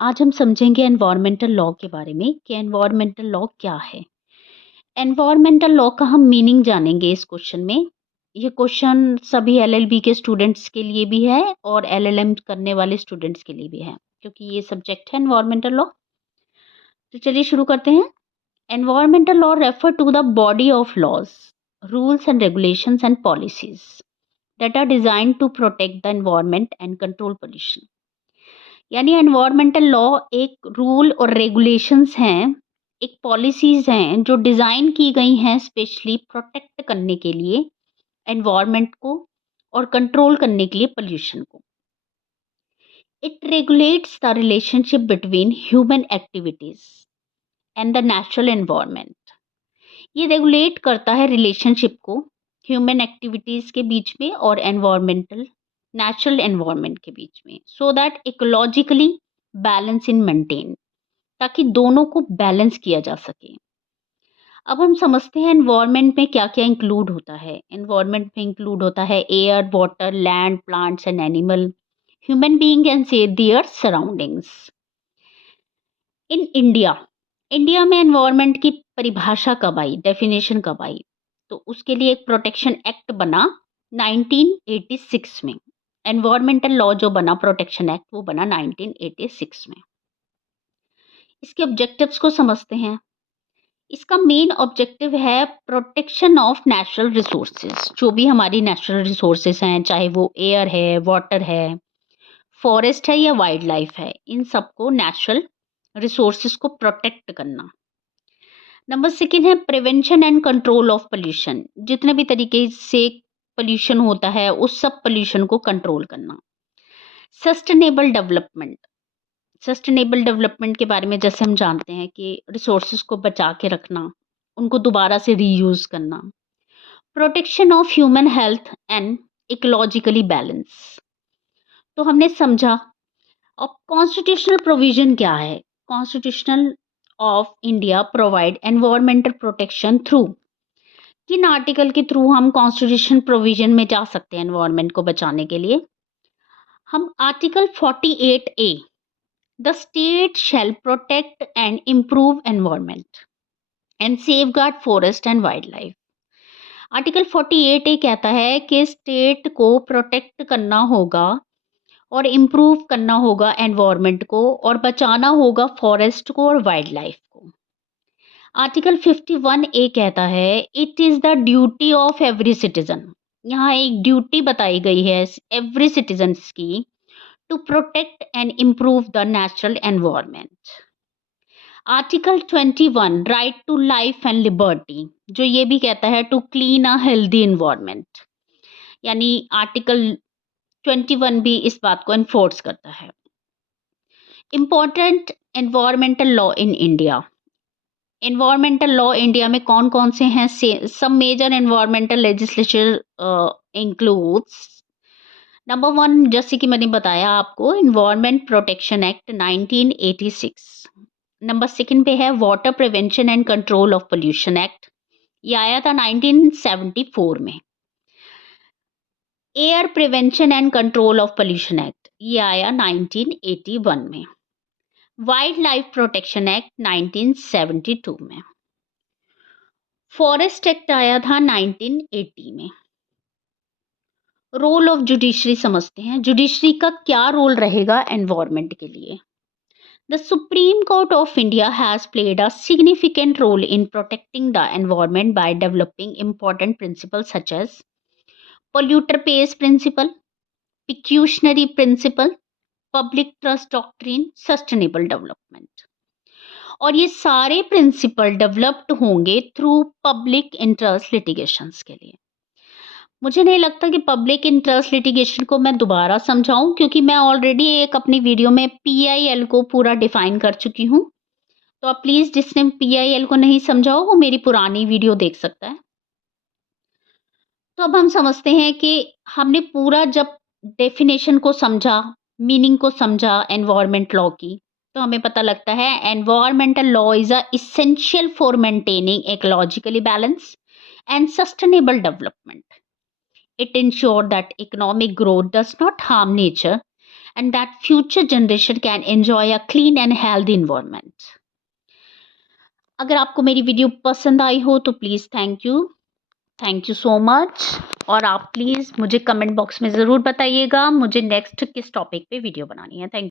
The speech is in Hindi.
आज हम समझेंगे एनवायरमेंटल लॉ के बारे में कि एनवायरमेंटल लॉ क्या है। एनवायरमेंटल लॉ का हम मीनिंग जानेंगे इस क्वेश्चन में। ये क्वेश्चन सभी एलएलबी के स्टूडेंट्स के लिए भी है और एलएलएम करने वाले स्टूडेंट्स के लिए भी है, क्योंकि ये सब्जेक्ट है एनवायरमेंटल लॉ। तो चलिए शुरू करते हैं। Environmental law refer to the body of laws, rules and regulations and policies that are designed to protect the environment and control pollution। यानी एनवायरमेंटल लॉ एक रूल और रेगुलेशंस हैं, एक पॉलिसीज हैं जो डिज़ाइन की गई हैं स्पेशली प्रोटेक्ट करने के लिए एनवायरनमेंट को और कंट्रोल करने के लिए पोल्यूशन को। It regulates the relationship between human activities and the natural environment. ये रेगुलेट करता है रिलेशनशिप को ह्यूमन एक्टिविटीज के बीच में और एनवायरमेंटल नेचुरल एनवायरनमेंट के बीच में, so that ecologically balance in maintain, ताकि दोनों को बैलेंस किया जा सके। अब हम समझते हैं एनवायरनमेंट में क्या क्या इंक्लूड होता है। एनवायरनमेंट में इंक्लूड होता है air, water, land, plants and animal, human being and there surroundings. In India, India में एनवायरनमेंट की परिभाषा कब आई, डेफिनेशन कब आई? तो उसके लिए एक प्रोटेक्शन एक्ट बना 1986 में। एनवायरमेंटल लॉ जो बना, प्रोटेक्शन एक्ट, वो बना 1986 में। इसके ऑब्जेक्टिव्स को समझते हैं। इसका मेन ऑब्जेक्टिव है प्रोटेक्शन ऑफ नेचुरल रिसोर्सेज। जो भी हमारी नेचुरल रिसोर्सेज हैं, चाहे वो एयर है, वाटर है, फॉरेस्ट है या वाइल्ड लाइफ है, इन सबको नेचुरल रिसोर्सेज को प्रोटेक्ट करना। नंबर सेकेंड है prevention and control of pollution. जितने भी तरीके से पोल्यूशन होता है उस सब पोल्यूशन को कंट्रोल करना। सस्टेनेबल डेवलपमेंट, सस्टेनेबल डेवलपमेंट के बारे में जैसे हम जानते हैं कि रिसोर्सेज को बचा के रखना, उनको दोबारा से रीयूज करना। Protection of human health and ecologically balance, तो हमने समझा। अब कॉन्स्टिट्यूशनल प्रोविजन क्या है? Constitutional of India provide environmental protection through, किन आर्टिकल के थ्रू हम कॉन्स्टिट्यूशन प्रोविजन में जा सकते हैं एनवायरमेंट को बचाने के लिए? हम article 48A, the state shall protect and improve environment and safeguard forest and wild life. Article 48A कहता है कि स्टेट को प्रोटेक्ट करना होगा और इम्प्रूव करना होगा एनवायरमेंट को और बचाना होगा फॉरेस्ट को और वाइल्ड लाइफ को। आर्टिकल 51A कहता है it is the duty of every citizen. यहाँ एक ड्यूटी बताई गई है एवरी सिटीजन्स की, to protect and improve the natural environment. Article 21 right to life and liberty, जो ये भी कहता है to clean a healthy environment. यानी आर्टिकल 21 भी इस बात को एनफोर्स करता है। Important environmental law in India. Environmental law India में कौन कौन से हैं? Some major environmental legislature includes. Number 1, जैसे कि मैंने बताया आपको, एनवायरमेंट प्रोटेक्शन एक्ट 1986। नंबर 2 पे है water prevention and control of pollution act, ये आया था 1974 में। Air prevention and control of pollution act, ये आया 1981 में। वाइल्ड लाइफ प्रोटेक्शन एक्ट 1972 में। फॉरेस्ट एक्ट आया था 1980 में। रोल ऑफ जुडिशरी समझते हैं। जुडिशरी का क्या रोल रहेगा एनवायरमेंट के लिए? The Supreme Court of India has played a significant role in protecting the environment by developing important principles such as polluter pays principle, precautionary principle, public trust doctrine, sustainable development। और ये सारे प्रिंसिपल डेवलप्ड होंगे थ्रू पब्लिक इंटरेस्ट लिटिगेशंस के लिए। मुझे नहीं लगता कि पब्लिक इंटरेस्ट लिटिगेशन को मैं दोबारा समझाऊं, क्योंकि मैं ऑलरेडी एक अपनी वीडियो में PIL को पूरा डिफाइन कर चुकी हूं। तो आप प्लीज, जिसने PIL को नहीं समझा हो वो मेरी पुरानी वीडियो देख सकता है। तो अब हम समझते हैं कि हमने पूरा जब डेफिनेशन को समझा, मीनिंग को समझा एनवायरमेंट लॉ की, तो हमें पता लगता है environmental law is a essential for maintaining ecologically balance and sustainable development. It ensures that economic growth does not harm nature and that future generation can enjoy a clean and healthy environment. अगर आपको मेरी वीडियो पसंद आई हो तो please thank you so much. और आप प्लीज़ मुझे कमेंट बॉक्स में ज़रूर बताइएगा मुझे नेक्स्ट किस टॉपिक पे वीडियो बनानी है। थैंक